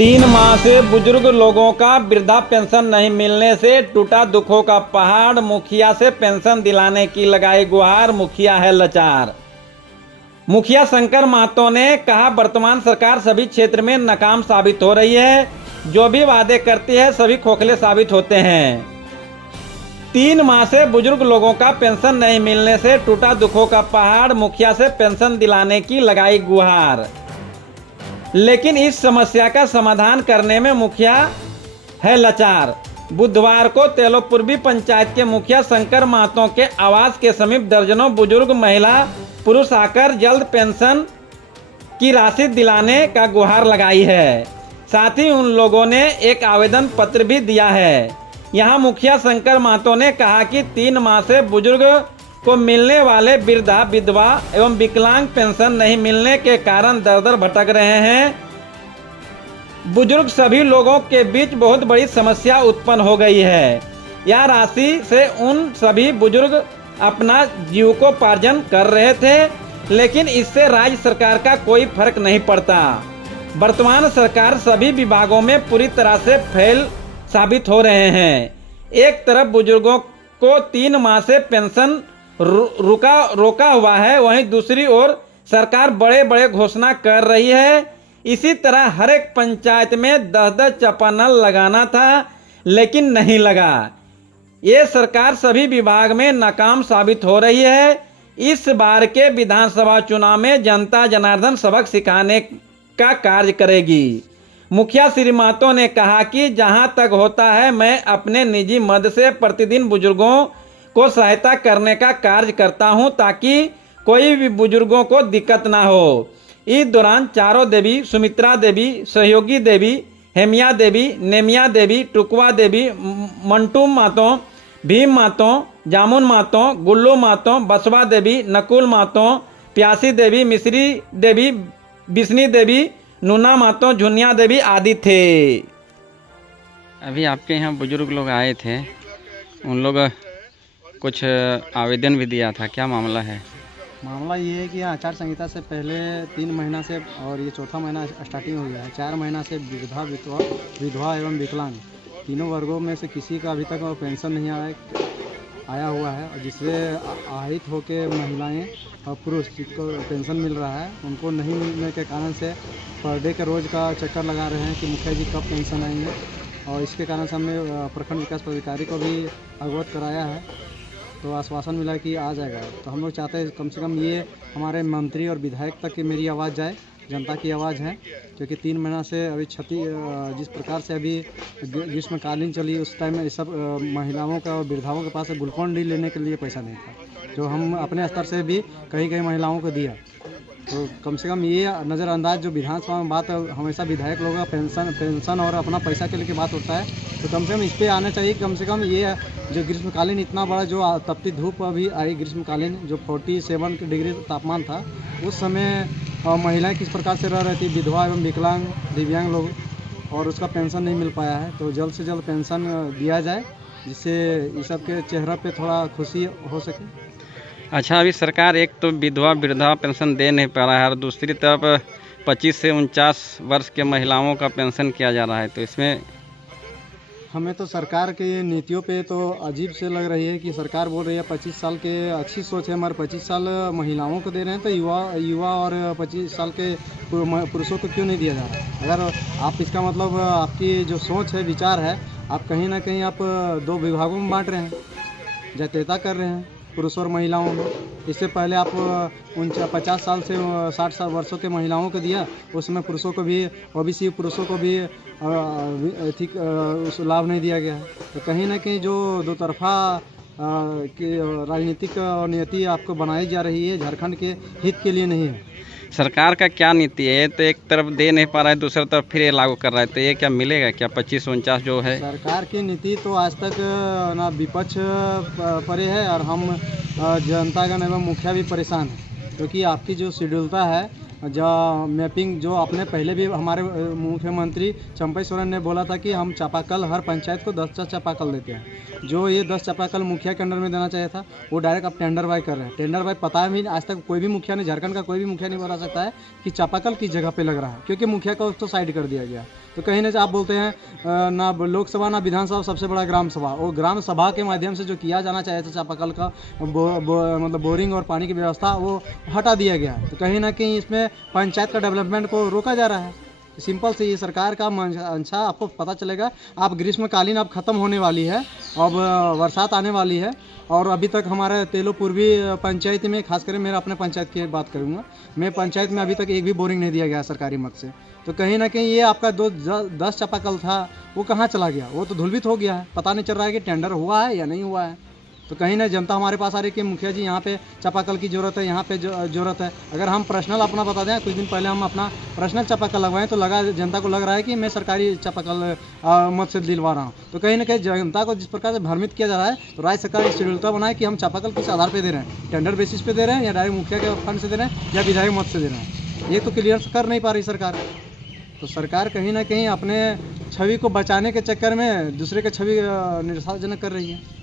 3 माह से बुजुर्ग लोगों का वृद्धा पेंशन नहीं मिलने से टूटा दुखों का पहाड़। मुखिया से पेंशन दिलाने की लगाई गुहार, मुखिया है लाचार। मुखिया शंकर महतो ने कहा, वर्तमान सरकार सभी क्षेत्र में नाकाम साबित हो रही है। जो भी वादे करती है सभी खोखले साबित होते हैं। 3 माह से बुजुर्ग लोगों का पेंशन नहीं मिलने से टूटा दुखों का पहाड़। मुखिया से पेंशन दिलाने की लगाई गुहार, लेकिन इस समस्या का समाधान करने में मुखिया है लाचार। बुधवार को तेलोपूर्वी पंचायत के मुखिया शंकर महतो के आवास के समीप दर्जनों बुजुर्ग महिला पुरुष आकर जल्द पेंशन की राशि दिलाने का गुहार लगाई है। साथ ही उन लोगों ने एक आवेदन पत्र भी दिया है। यहां मुखिया शंकर महतो ने कहा कि 3 माह से बुजुर्ग को मिलने वाले वृद्धा, विधवा एवं विकलांग पेंशन नहीं मिलने के कारण दर दर भटक रहे हैं। बुजुर्ग सभी लोगों के बीच बहुत बड़ी समस्या उत्पन्न हो गई है। यह राशि से उन सभी बुजुर्ग अपना जीविकोपार्जन कर रहे थे, लेकिन इससे राज्य सरकार का कोई फर्क नहीं पड़ता। वर्तमान सरकार सभी विभागों में पूरी तरह से फेल साबित हो रहे हैं। एक तरफ बुजुर्गों को 3 माह से पेंशन रोका हुआ है, वहीं दूसरी ओर सरकार बड़े बड़े घोषणा कर रही है। इसी तरह हर एक पंचायत में 10-10 चापानल लगाना था, लेकिन नहीं लगा। ये सरकार सभी विभाग में नाकाम साबित हो रही है। इस बार के विधानसभा चुनाव में जनता जनार्दन सबक सिखाने का कार्य करेगी। मुखिया श्री महतो ने कहा कि जहां तक होता है मैं अपने निजी मद से प्रतिदिन बुजुर्गों को सहायता करने का कार्य करता हूं, ताकि कोई भी बुजुर्गों को दिक्कत ना हो। इस दौरान चारों देवी, सुमित्रा देवी, सहयोगी देवी, हेमिया देवी, नेमिया देवी, टुकवा देवी, मंटू महतो, भीम महतो, जामुन महतो, गुल्लू महतो, बसवा देवी, नकुल महतो, प्यासी देवी, मिश्री देवी, बिस्नी देवी, नूना महतो, झुनिया देवी आदि थे। अभी आपके यहाँ बुजुर्ग लोग आए थे, उन लोग कुछ आवेदन भी दिया था, क्या मामला है? मामला ये है कि आचार संहिता से पहले 3 महीना से, और ये 4था महीना स्टार्टिंग हो गया है, 4 महीना से विधवा एवं विकलांग तीनों वर्गों में से किसी का अभी तक पेंशन नहीं आया हुआ है, और जिससे आहत होकर महिलाएं और पुरुष जिनको पेंशन मिल रहा है उनको नहीं मिलने के कारण से पर डे के रोज़ का चक्कर लगा रहे हैं कि मुखिया जी कब पेंशन आएंगे। और इसके कारण से हमने प्रखंड विकास पदाधिकारी को भी अवगत कराया है, तो आश्वासन मिला कि आ जाएगा। तो हम लोग चाहते हैं कम से कम ये हमारे मंत्री और विधायक तक की मेरी आवाज़ जाए, जनता की आवाज़ है, क्योंकि 3 महीना से अभी जिस प्रकार से अभी ग्रीष्मकालीन चली उस टाइम में सब महिलाओं का और वृद्धाओं के पास ग्लूकोन डी लेने के लिए पैसा नहीं था, जो हम अपने स्तर से भी कई महिलाओं को दिया। तो कम से कम ये नज़रअंदाज जो विधानसभा में बात हमेशा विधायक लोगों का पेंशन और अपना पैसा के लेके बात होता है, तो कम से कम इस पर आना चाहिए। कम से कम ये जो ग्रीष्मकालीन इतना बड़ा जो तपती धूप अभी आई, ग्रीष्मकालीन जो 47 डिग्री तापमान था, उस समय महिलाएं किस प्रकार से रह रही थी, विधवा एवं विकलांग दिव्यांग लोग, और उसका पेंशन नहीं मिल पाया है। तो जल्द से जल्द पेंशन दिया जाए, जिससे इस सब के चेहरे पे थोड़ा खुशी हो सके। अच्छा, अभी सरकार एक तो विधवा वृद्धा पेंशन दे नहीं पा रहा है, और दूसरी तरफ 25 से 49 वर्ष के महिलाओं का पेंशन किया जा रहा है, तो इसमें हमें तो सरकार के नीतियों पे तो अजीब से लग रही है कि सरकार बोल रही है 25 साल के अच्छी सोच है, मगर 25 साल महिलाओं को दे रहे हैं, तो युवा और 25 साल के पुरुषों को क्यों नहीं दिया जा रहा? अगर आप इसका मतलब आपकी जो सोच है, विचार है, आप कहीं ना कहीं आप 2 विभागों में बांट रहे हैं, जातीयता कर रहे हैं पुरुष और महिलाओं में। इससे पहले आप 50 साल से 60 साल वर्षों के महिलाओं को दिया, उसमें पुरुषों को भी, ओबीसी पुरुषों को भी ठीक उस लाभ नहीं दिया गया है। तो कहीं ना कहीं जो दो तरफा की राजनीतिक नीति आपको बनाई जा रही है, झारखंड के हित के लिए नहीं है। सरकार का क्या नीति है? तो एक तरफ दे नहीं पा रहा है, दूसरी तरफ फिर ये लागू कर रहा है, तो ये क्या मिलेगा क्या? 25-49 जो है सरकार की नीति तो आज तक ना विपक्ष परे है, और हम जनतागण एवं मुखिया भी परेशान है, क्योंकि आपकी जो शेड्यूलता है जो मैपिंग जो अपने पहले भी हमारे मुख्यमंत्री चंपई सोरेन ने बोला था कि हम चापाकल हर पंचायत को 10 चापाकल देते हैं। जो ये 10 चापाकल मुखिया के अंडर में देना चाहिए था वो डायरेक्ट अब टेंडर बाय कर रहे हैं। टेंडर बाय पता है भी आज तक कोई भी मुखिया ने, झारखंड का कोई भी मुखिया नहीं बता सकता है कि चापाकल किस जगह पे लग रहा है, क्योंकि मुखिया को उसको साइड कर दिया गया। तो कहीं ना आप बोलते हैं ना लोकसभा ना विधानसभा, सबसे बड़ा ग्राम सभा, वो ग्राम सभा के माध्यम से जो किया जाना चाहिए था चापाकल का मतलब बोरिंग और पानी की व्यवस्था, वो हटा दिया गया है। तो कहीं ना कहीं इसमें पंचायत का डेवलपमेंट को रोका जा रहा है। सिंपल से ये सरकार का मंशा आपको पता चलेगा। आप ग्रीष्मकालीन अब ख़त्म होने वाली है, अब बरसात आने वाली है, और अभी तक हमारे तेलो पूर्वी पंचायत में, खासकर मेरा अपने पंचायत की बात करूँगा, मैं पंचायत में अभी तक एक भी बोरिंग नहीं दिया गया सरकारी मद से। तो कहीं ना कहीं ये आपका 10 चापाकल था वो कहाँ चला गया, वो तो धुलवित हो गया है। पता नहीं चल रहा है कि टेंडर हुआ है या नहीं हुआ है। तो कहीं ना जनता हमारे पास आ रही है कि मुखिया जी यहाँ पे चापाकल की ज़रूरत है, यहाँ पे ज़रूरत है। अगर हम पर्सनल अपना बता दें, कुछ दिन पहले हम अपना पर्सनल चापाकल लगवाएं तो जनता को लग रहा है कि मैं सरकारी चापाकल मत से दिलवा रहा हूँ। तो कहीं ना कहीं जनता को जिस प्रकार से भ्रमित किया जा रहा है, तो राज्य सरकार शेड्यूलता बनाए कि हम चापाकल किस आधार पर दे रहे हैं, टेंडर बेसिस पे दे रहे हैं या डायरेक्ट मुखिया के फंड से दे रहे हैं या विधायक मत से दे रहे हैं। ये तो क्लियर कर नहीं पा रही सरकार। तो सरकार कहीं ना कहीं अपने छवि को बचाने के चक्कर में दूसरे के छवि निराशाजनक कर रही है।